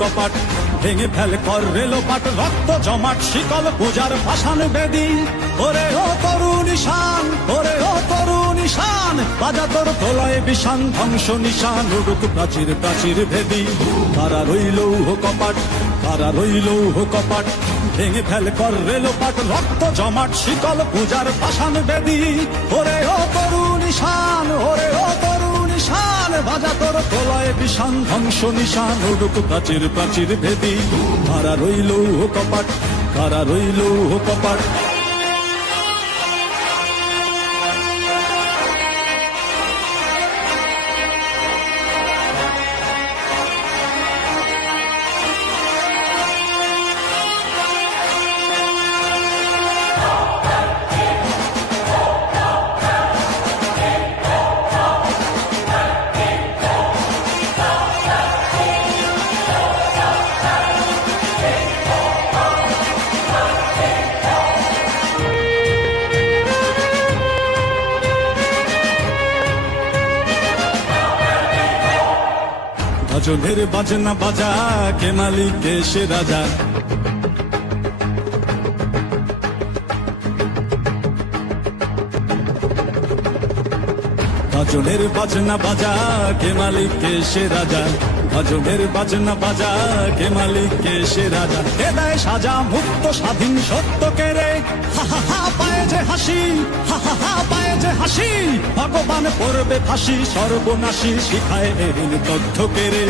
কপাট, ভেঙে ফেল কর রেলোপাট, রক্ত জমাট শিকল পূজার পাষাণ বেদী। ওরে ও তরুণ ঈশান, ওরে ও তরুণ ঈশান, বাজা তোর প্রলয় বিষান, ধ্বংস নিশান উড়ুক প্রাচীর প্রাচীর ভেদী। কারা রইল কপাট, কারা রইল কপাট, ভেঙে ফেল কর রেলোপাট, রক্ত জমাট শিকল পূজার পাষাণ বেদী। ওরে ও তরুণ ঈশান, ওরে ও তরুণ ঈশান, বাজা তোর প্রলয় বিষান, ধ্বংস নিশান উড়ুক প্রাচীর প্রাচীর ভেদী। কারা রইল কপাট, কারা রইল কপাট। গাজনের বাজনা বাজা, কে মালিক কে সে রাজা। গাজনের বাজনা বাজা, কে মালিক কে সে রাজা। গাজনের বাজনা বাজা, কে মালিক কে সে রাজা। এ দেয় সাজা মুক্ত স্বাধীন সত্য কেড়ে, হা হা হা পায়ে যে হাসি, হা হা হা পায়ে যে হাসি। ভগবান পড়বে ফাঁসি, সর্বনাশী শিখায় এরিন তথ্য কেড়ে।